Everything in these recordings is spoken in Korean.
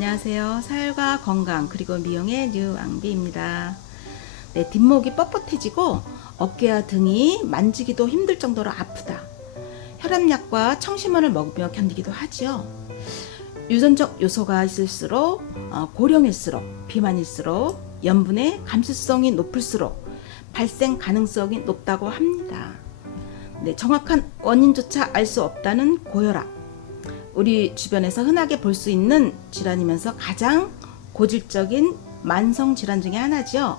안녕하세요. 사혈과 건강 그리고 미용의 류앙비입니다. 네, 뒷목이 뻣뻣해지고 어깨와 등이 만지기도 힘들 정도로 아프다. 혈압약과 청심환을 먹으며 견디기도 하지요. 유전적 요소가 있을수록 고령일수록 비만일수록 염분의 감수성이 높을수록 발생 가능성이 높다고 합니다. 네, 정확한 원인조차 알 수 없다는 고혈압. 우리 주변에서 흔하게 볼 수 있는 질환이면서 가장 고질적인 만성 질환 중에 하나죠.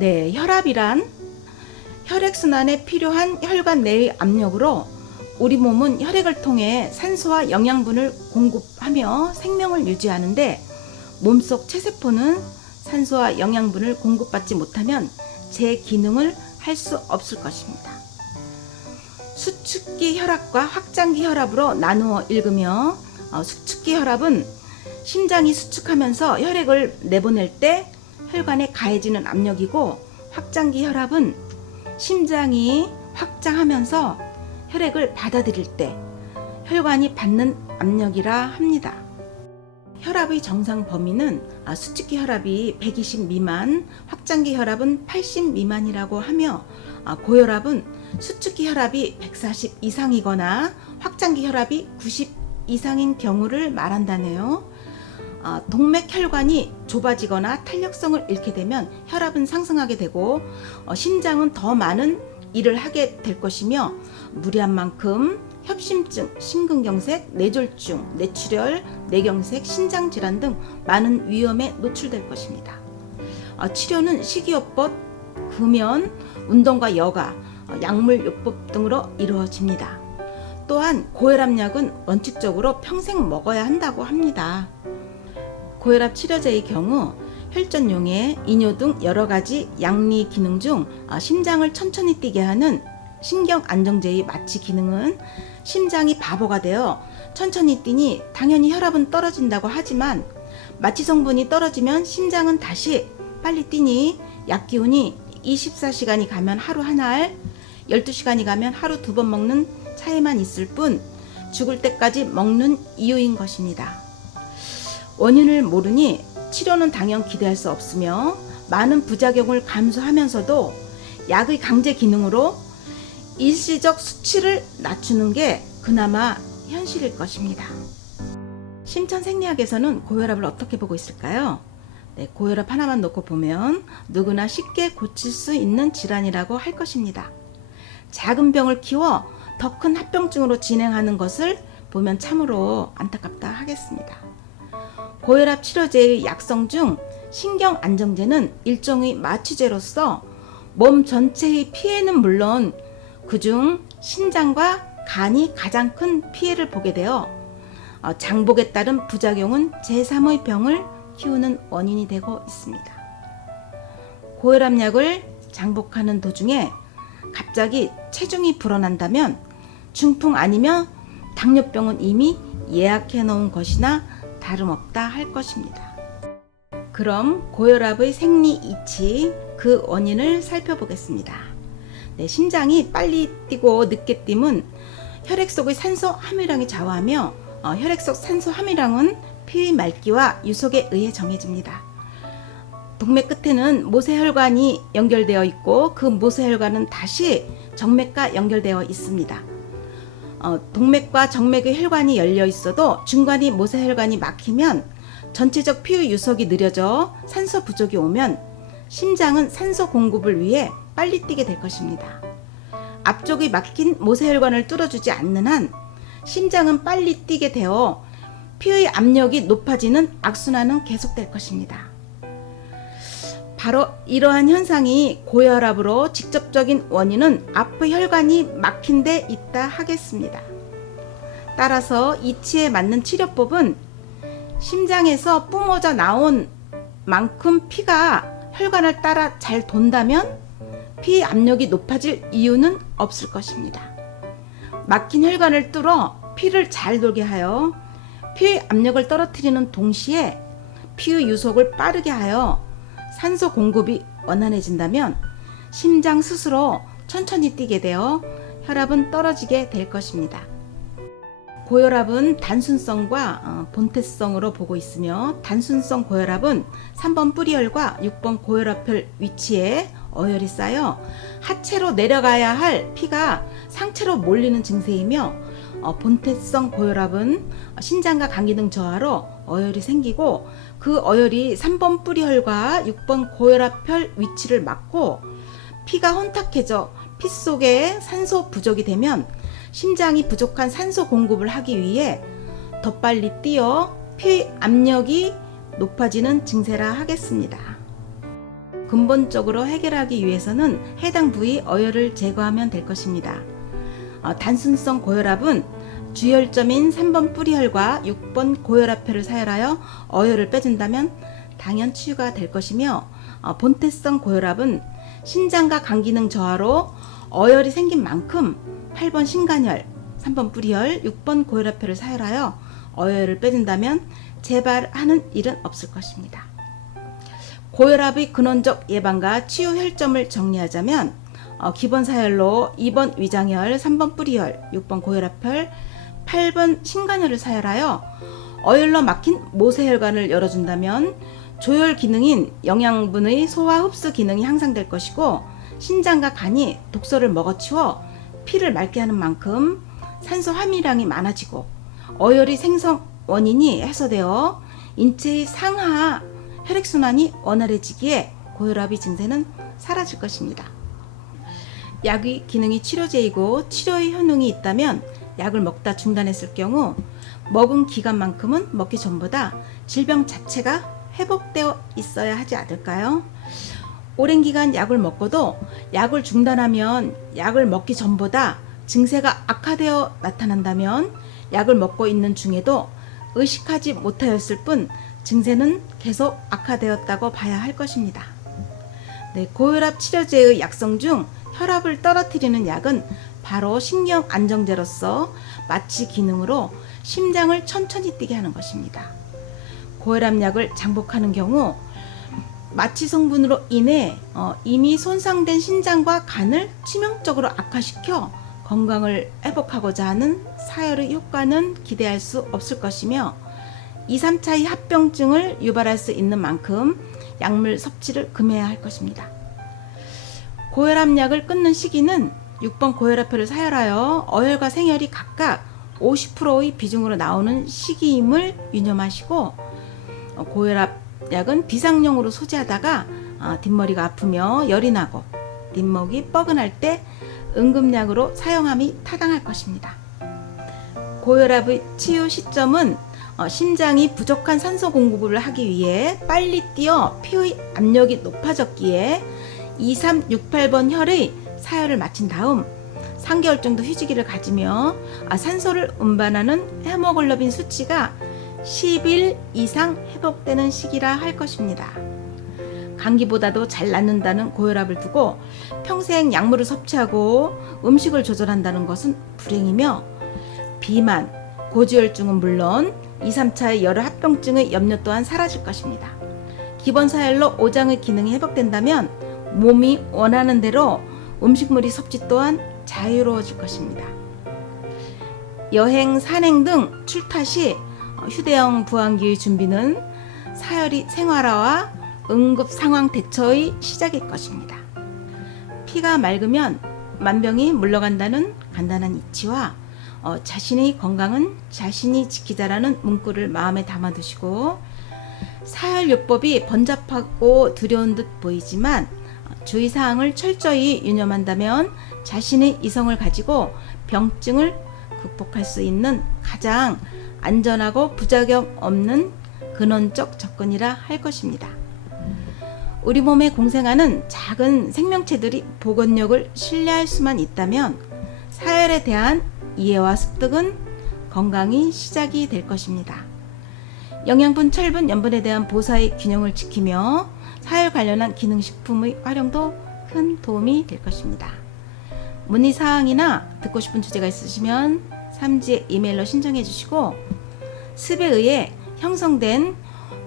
네, 혈압이란 혈액순환에 필요한 혈관 내의 압력으로 우리 몸은 혈액을 통해 산소와 영양분을 공급하며 생명을 유지하는데 몸속 체세포는 산소와 영양분을 공급받지 못하면 제 기능을 할 수 없을 것입니다. 수축기 혈압과 확장기 혈압으로 나누어 읽으며 수축기 혈압은 심장이 수축하면서 혈액을 내보낼 때 혈관에 가해지는 압력이고, 확장기 혈압은 심장이 확장하면서 혈액을 받아들일 때 혈관이 받는 압력이라 합니다. 혈압의 정상 범위는 수축기 혈압이 120 미만, 확장기 혈압은 80 미만이라고 하며, 고혈압은 수축기 혈압이 140 이상이거나 확장기 혈압이 90 이상인 경우를 말한다네요. 동맥혈관이 좁아지거나 탄력성을 잃게 되면 혈압은 상승하게 되고 심장은 더 많은 일을 하게 될 것이며, 무리한 만큼 협심증, 심근경색, 뇌졸중, 뇌출혈, 뇌경색, 신장질환 등 많은 위험에 노출될 것입니다. 치료는 식이요법, 금연, 운동과 여가, 약물요법 등으로 이루어집니다. 또한 고혈압약은 원칙적으로 평생 먹어야 한다고 합니다. 고혈압 치료제의 경우 혈전용액, 이뇨 등 여러가지 양리 기능 중 심장을 천천히 뛰게 하는 신경안정제의 마취 기능은 심장이 바보가 되어 천천히 뛰니 당연히 혈압은 떨어진다고 하지만, 마취 성분이 떨어지면 심장은 다시 빨리 뛰니 약기운이 24시간이 가면 하루 한 알, 12시간이 가면 하루 2번 먹는 차이만 있을 뿐 죽을 때까지 먹는 이유인 것입니다. 원인을 모르니 치료는 당연 기대할 수 없으며 많은 부작용을 감수하면서도 약의 강제 기능으로 일시적 수치를 낮추는 게 그나마 현실일 것입니다. 심천생리학에서는 고혈압을 어떻게 보고 있을까요? 네, 고혈압 하나만 놓고 보면 누구나 쉽게 고칠 수 있는 질환이라고 할 것입니다. 작은 병을 키워 더 큰 합병증으로 진행하는 것을 보면 참으로 안타깝다 하겠습니다. 고혈압 치료제의 약성 중 신경안정제는 일종의 마취제로서 몸 전체의 피해는 물론 그중 신장과 간이 가장 큰 피해를 보게 되어 장복에 따른 부작용은 제3의 병을 키우는 원인이 되고 있습니다. 고혈압약을 장복하는 도중에 갑자기 체중이 불어난다면 중풍 아니면 당뇨병은 이미 예약해 놓은 것이나 다름없다 할 것입니다. 그럼 고혈압의 생리 이치, 그 원인을 살펴보겠습니다. 네, 심장이 빨리 뛰고 늦게 뛰면 혈액 속의 산소 함유량이 좌우하며 혈액 속 산소 함유량은 피의 맑기와 유속에 의해 정해집니다. 동맥 끝에는 모세혈관이 연결되어 있고 그 모세혈관은 다시 정맥과 연결되어 있습니다. 동맥과 정맥의 혈관이 열려 있어도 중간이 모세혈관이 막히면 전체적 피의 유속이 느려져 산소 부족이 오면 심장은 산소 공급을 위해 빨리 뛰게 될 것입니다. 앞쪽이 막힌 모세혈관을 뚫어주지 않는 한 심장은 빨리 뛰게 되어 피의 압력이 높아지는 악순환은 계속될 것입니다. 바로 이러한 현상이 고혈압으로 직접적인 원인은 앞의 혈관이 막힌 데 있다 하겠습니다. 따라서 이치에 맞는 치료법은 심장에서 뿜어져 나온 만큼 피가 혈관을 따라 잘 돈다면 피 압력이 높아질 이유는 없을 것입니다. 막힌 혈관을 뚫어 피를 잘 돌게 하여 피의 압력을 떨어뜨리는 동시에 피의 유속을 빠르게 하여 산소 공급이 원활해진다면 심장 스스로 천천히 뛰게 되어 혈압은 떨어지게 될 것입니다. 고혈압은 단순성과 본태성으로 보고 있으며, 단순성 고혈압은 3번 뿌리혈과 6번 고혈압혈 위치에 어혈이 쌓여 하체로 내려가야 할 피가 상체로 몰리는 증세이며, 본태성 고혈압은 신장과 간 기능 저하로 어혈이 생기고, 그 어혈이 3번 뿌리혈과 6번 고혈압혈 위치를 막고 피가 혼탁해져 피 속에 산소 부족이 되면 심장이 부족한 산소 공급을 하기 위해 더 빨리 뛰어 피 압력이 높아지는 증세라 하겠습니다. 근본적으로 해결하기 위해서는 해당 부위 어혈을 제거하면 될 것입니다. 단순성 고혈압은 주혈점인 3번 뿌리혈과 6번 고혈압혈을 사혈하여 어혈을 빼준다면 당연 치유가 될 것이며, 본태성 고혈압은 신장과 간 기능 저하로 어혈이 생긴 만큼 8번 신간혈, 3번 뿌리혈, 6번 고혈압혈을 사혈하여 어혈을 빼준다면 재발하는 일은 없을 것입니다. 고혈압의 근원적 예방과 치유 혈점을 정리하자면, 기본 사혈로 2번 위장혈, 3번 뿌리혈, 6번 고혈압혈, 8번 신간혈을 사혈하여 어혈로 막힌 모세혈관을 열어준다면 조혈 기능인 영양분의 소화 흡수 기능이 향상될 것이고, 신장과 간이 독소를 먹어치워 피를 맑게 하는 만큼 산소 함유량이 많아지고 어혈이 생성 원인이 해소되어 인체의 상하 혈액순환이 원활해지기에 고혈압의 증세는 사라질 것입니다. 약의 기능이 치료제이고 치료의 효능이 있다면 약을 먹다 중단했을 경우 먹은 기간만큼은 먹기 전보다 질병 자체가 회복되어 있어야 하지 않을까요? 오랜 기간 약을 먹고도 약을 중단하면 약을 먹기 전보다 증세가 악화되어 나타난다면 약을 먹고 있는 중에도 의식하지 못하였을 뿐 증세는 계속 악화되었다고 봐야 할 것입니다. 고혈압 치료제의 약성 중 혈압을 떨어뜨리는 약은 바로 신경 안정제로서 마취 기능으로 심장을 천천히 뛰게 하는 것입니다. 고혈압 약을 장복하는 경우 마취 성분으로 인해 이미 손상된 신장과 간을 치명적으로 악화시켜 건강을 회복하고자 하는 사혈의 효과는 기대할 수 없을 것이며, 2, 3차의 합병증을 유발할 수 있는 만큼 약물 섭취를 금해야 할 것입니다. 고혈압 약을 끊는 시기는 6번 고혈압혈을 사혈하여 어혈과 생혈이 각각 50%의 비중으로 나오는 시기임을 유념하시고, 고혈압 약은 비상용으로 소지하다가 뒷머리가 아프며 열이 나고 뒷목이 뻐근할 때 응급약으로 사용함이 타당할 것입니다. 고혈압의 치유 시점은 심장이 부족한 산소 공급을 하기 위해 빨리 뛰어 피의 압력이 높아졌기에 2, 3, 6, 8번 혈의 사혈을 마친 다음 3개월 정도 휴지기를 가지며 산소를 운반하는 헤모글로빈 수치가 10일 이상 회복되는 시기라 할 것입니다. 감기보다도 잘 낫는다는 고혈압을 두고 평생 약물을 섭취하고 음식을 조절한다는 것은 불행이며, 비만, 고지혈증은 물론 2, 3차의 여러 합병증의 염려 또한 사라질 것입니다. 기본 사혈로 오장의 기능이 회복된다면 몸이 원하는 대로 음식물의 섭취 또한 자유로워질 것입니다. 여행, 산행 등 출타 시 휴대용 부항기의 준비는 사혈이 생활화와 응급 상황 대처의 시작일 것입니다. 피가 맑으면 만병이 물러간다는 간단한 이치와 자신의 건강은 자신이 지키자라는 문구를 마음에 담아두시고, 사혈요법이 번잡하고 두려운 듯 보이지만 주의사항을 철저히 유념한다면 자신의 이성을 가지고 병증을 극복할 수 있는 가장 안전하고 부작용 없는 근원적 접근이라 할 것입니다. 우리 몸에 공생하는 작은 생명체들이 복원력을 신뢰할 수만 있다면 사혈에 대한 이해와 습득은 건강이 시작이 될 것입니다. 영양분, 철분, 염분에 대한 보사의 균형을 지키며 사혈 관련한 기능식품의 활용도 큰 도움이 될 것입니다. 문의사항이나 듣고 싶은 주제가 있으시면 삼지에 이메일로 신청해 주시고, 습에 의해 형성된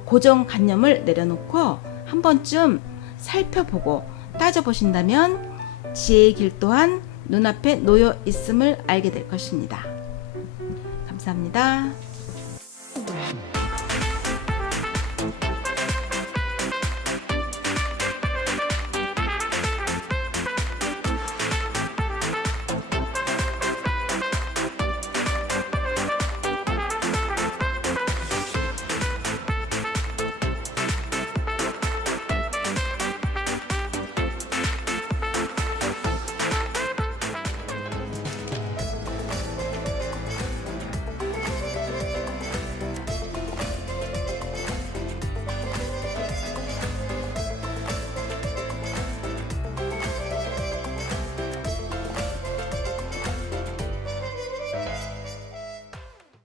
고정관념을 내려놓고 한 번쯤 살펴보고 따져보신다면 지혜의 길 또한 눈앞에 놓여 있음을 알게 될 것입니다. 감사합니다. 감사합니다.